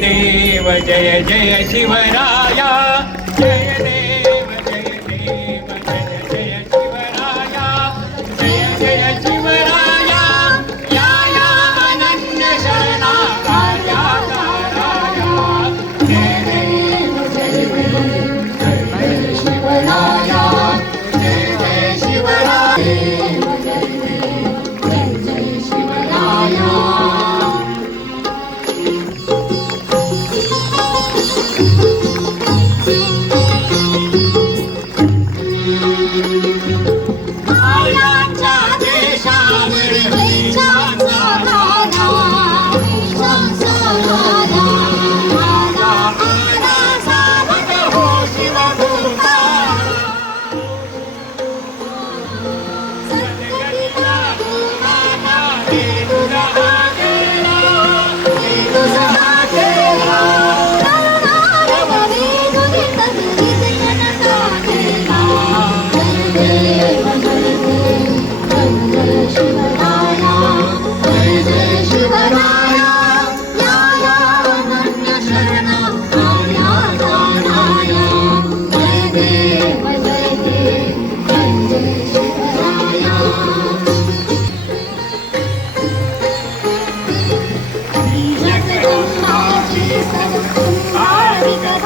देव जय जय शिवराया जय देव जय देव जय जय शिवराया जय जय शिवराया या या अनन्य शरणाकार्या काराया जय देव जय देव जय जय शिवराया जय जय शिवराया जय जय शिवराया आयांच्या देशावर देशाचा राजा आला आला सावध हो शिवदूता सद्गतीचा गुणाना हे तुझा हाकेला हे तुझा हाकेला शिवराया या या अनन्य शरणा